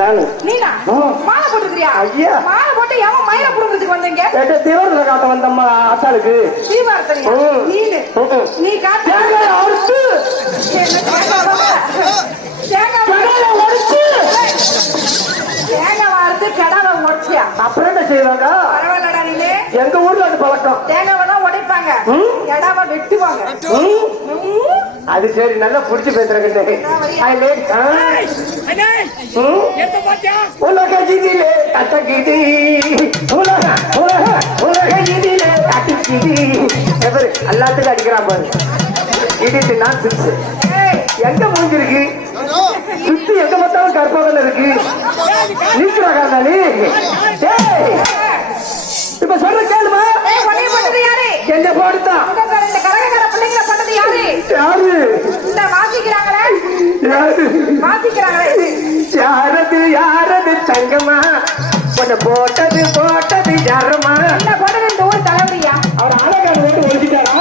நானு. நீனா மாலை போட்டுக்கிறியா? ஐயா மாலை போட்டு எவன் மயில புடுங்கிறதுக்கு வந்தீங்க? தீவிரத்துல காட்ட வந்தம்மா ஆத்தாளுக்கு. தீவிரத்தலையா? நீனு நீ காட்டு அறுத்து தேங்காய் வாரத்து கடாவை உடைச்சியா? அப்புறம் என்ன செய்வாங்க? பரவாயில்லடா நீனே. எங்க ஊர்ல அது பழக்கம். தேங்காவை தான் உடைப்பாங்க, கடாவை வெட்டுவாங்க. அது சரி, நல்லா புடிச்சு பேசுறேன். உலக ஜிதிலே கட்டகிதி, உலக உலக உலக ஜிதிலே கட்டுக்கிதி. எல்லாத்துக்கும் அடிக்கிறான் பாரு. இடிட்டு நான் சிரிச்சு எங்க முடிஞ்சிருக்கு, சுத்தி எங்க பார்த்தாலும் கற்பகல இருக்கு. நீக்கிறாங்க நீ. இப்ப சொல்ற கேளுமா? என்ன போடுதான் யாரு வாசிக்கிறாங்களே? யாரது யாரது தங்கம்மா உன்னை போட்டது போட்டது யாரம்மா? போட்டது இந்த ஊர் தலைவரியா? அவர் ஆலக்காடு போட்டு ஒழிச்சிட்டாரா?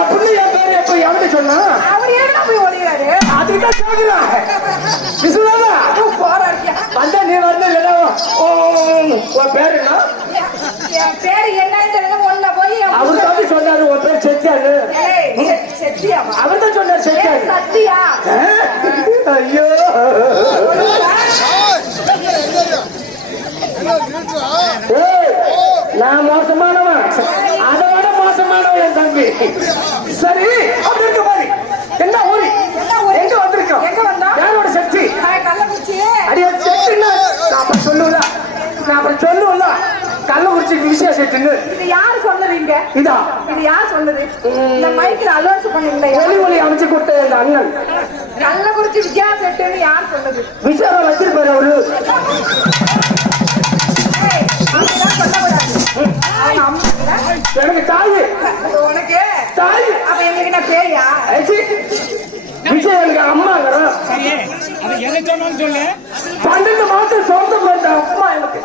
அப்படி என் பேரு எப்ப எவனு சொன்னா? அவர் ஏன்னா போய் ஒழிகிறாரு? அதுதான் சொல்லுறான் விசுவாதா போராடியா வந்தா நீ வரணும். இல்லைன்னா உன் பேரு என்ன? பேரு என்னன்னு ஒன்ன போய் அவர் தான் சொன்னாரு உன் பேர் செட்டியாரு. அவர் தான் சொன்னார் செட்டியாரு. சத்தியா? ஐயோ நான் மோசமானவன், அதை விட மோசமானவன் என் தம்பி. சரி அப்படி இருக்க மாதிரி என்ன ஊரி எங்க வந்திருக்கோம்? எங்க வந்தா? யாரோட சக்தி? கள்ளக்குறிச்சி. அடியா செட்டுன்னு நான் அப்புறம் சொல்லுவல, நான் அப்புறம் சொல்லுவல. கள்ளக்குறிச்சிக்கு விஷயம் செட்டுன்னு. இது யாரு சொன்னதுங்க? இதா இது யார் சொன்னது? இந்த மைக்கில் அலோன்ஸ் பண்ணிருந்தேன். ஒளி ஒளி அமைச்சு கொடுத்த எங்க அண்ணன். கள்ளக்குறிச்சி விஜயா செட்டுன்னு யார் சொன்னது? விஷயம் வச்சிருப்பாரு அவரு. எனக்கு தாய், உனக்கு தாய். அப்ப எங்களுக்கு என்ன பேயா? விஷயம் எனக்கு அம்மாங்கிறோம். 12 மாசம் சொந்த பெற்ற அம்மா எனக்கு.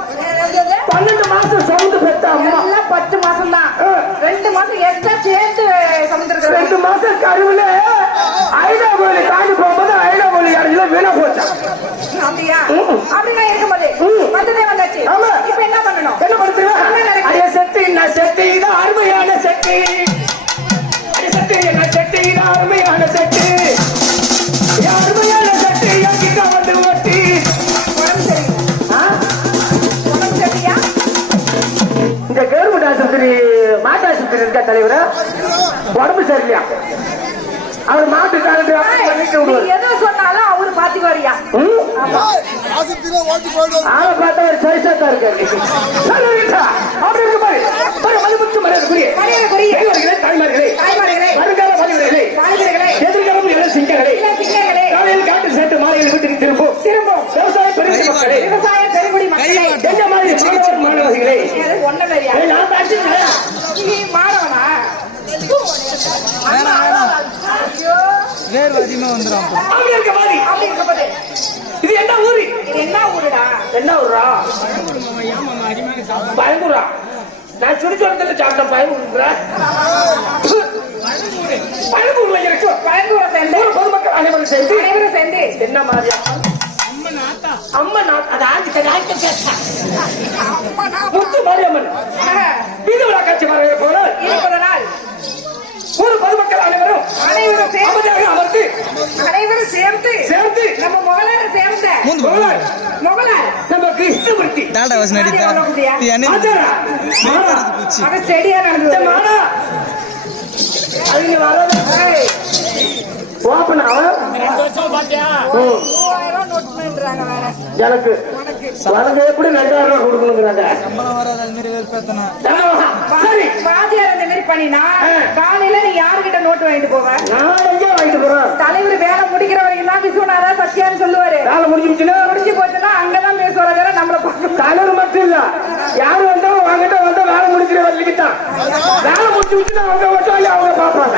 12 மாசம் சொந்த பெற்ற அம்மா. 10 மாசம் தான். 2 மாசம் எக்ஸ்ட்ரா சேர்த்து சமைச்சிருக்க. 2 மாசம் கருவில ஐடா கோயில் தாண்டி போகும்போது ஐடா கோயில் யாருல வீணா போச்சா? அப்படியா? அப்படின்னா இருக்கும்போது வந்ததே வந்தாச்சு. இப்ப என்ன பண்ணணும்? என்ன பண்ணுறேன்? அடைய சக்தி நான் சக்தி தான் அருமையான சக்தி. அடைய சக்தி என்ன சக்தி தான் அருமையான சக்தி. அருமையான சக்தி என்கிட்ட வந்து ஓட்டி. உடம்பு சரியா? உடம்பு சரியா? இந்த கவர்மெண்ட் ஆஸ்பத்திரி மாட்டு ஆஸ்பத்திரி இருக்கா தலைவர? உடம்பு சரியில்லையா? அவர் மாட்டு எது சொன்னாலும் அவரு பாத்துக்குவாரியா? ஆளை பார்த்தா ஒரு சைஸா இருக்காரு. அப்படி இருக்கு பாரு. மதிமுத்து மரியாதைக்குரிய தாய்மார்களே, வருங்கால பதிவுகளே, எதிர்காலம் இள சிங்கங்களே, காலையில் காட்டு சேர்த்து மாலையில் வீட்டுக்கு திரும்பும் விவசாய பெருங்குடி மக்களே, எந்த மாதிரி மாணவர் மாணவர்களே, நான் தாச்சுங்க மாணவனா? வேறு அதிகமா வந்துடும். அப்படி இருக்க மாதிரி. அப்படி இருக்கப்பது இது என்ன ஊரு? என்ன ஊருடா? என்ன ஊரா? பயங்கூரா? நான் சுடிச்சோடத்துல சாப்பிட்டேன். பயங்கூரா பயங்கூர்ல இருக்கு. பயங்கூர சேர்ந்து பொதுமக்கள் அனைவரும் சேர்ந்து என்ன மாதிரியா? அம்மன் அது முத்து மாரியம்மன் வீதி விழா காட்சி வர போல நாள் ஊர் பொதுமக்கள் அனைவரும் அனைவரும் சேர்ந்து நம்ம முகலார சேர்ந்த முகலார் நம்ம கிருஷ்ணமூர்த்தி ஸ்டெடியா நடந்தது. எனக்கு எப்படி 2000 ரூபாய் கொடுக்கணுங்கிறாங்க. வாத்தியார் இந்த மாதிரி பண்ணினா காலையில நீ யாருகிட்ட நோட்டு வாங்கிட்டு போவ? நான் எங்க வாங்கிட்டு போறேன்? தலைவர் வேலை முடிக்கிற வரைக்கும் தான் விசுவநாதா சத்தியான்னு சொல்லுவாரு. வேலை முடிஞ்சு போச்சுன்னா அங்கதான் பேசுவார. நம்மள தலைவர் மட்டும் இல்ல, யாரு வந்தாலும் வாங்கிட்டு வந்தா வேலை முடிக்கிற வரைக்கும் தான். வேலை முடிச்சுன்னா அவங்க வச்சாலே அவங்க பாப்பாங்க.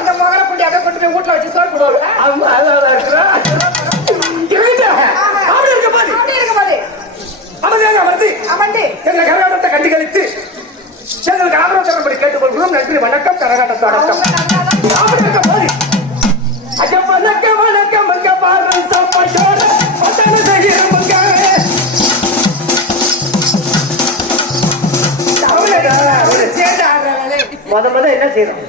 இந்த மகர புண்டி அடை கொண்டு போய் வீட்டுல வச்சு சோறு போடுவாங்க. அமர்ந்து எங்கள் கரகாட்டத்தை கண்டு கழித்து எங்களுக்கு ஆதரவு தரும்படி கேட்டுக்கொள்கிறோம். நன்றி. வணக்கம் கரகாட்ட தொடக்கம் அப்படி இருக்க போது அங்க வணக்கம் வணக்கம் அங்க பாரு சாப்பாட்டோட பத்தான செய்யறவங்க முத என்ன செய்யறோம்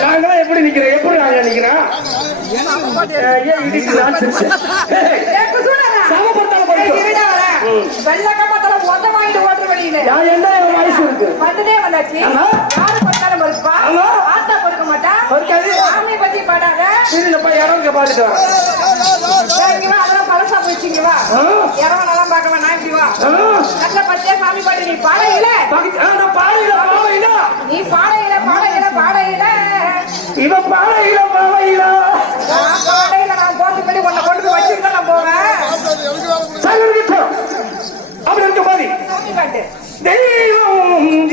நாங்களாம் எப்படி நிக்கிறோம் எப்படி நாங்க நிக்கிறோம் சமப்படுத்தாலும் வெள்ளக்கம்பத்துல மொத்த வாங்கிட்டு ஓட்டுற வழியில என்ன வயசு இருக்கு வந்ததே வந்தாச்சு யாரு பட்டாலும் மறுப்பா ஆத்தா கொடுக்க மாட்டா சாமி பத்தி பாடாத இறங்க பாத்துட்டு வரேன் அதெல்லாம் பழசா போயிடுச்சுங்க வா இரவன் நல்லா பார்க்க வேணாம் இப்படி வா நல்ல பச்சை சாமி பாட்டு நீ பாடையில நீ பாடையில இவன் பாடையில பாவையில நான் போறதுக்கு உன்னை கொண்டு போய் வச்சிருக்க நான் போவேன் அப்படி இருக்க போது சாமி பாட்டு தெய்வம்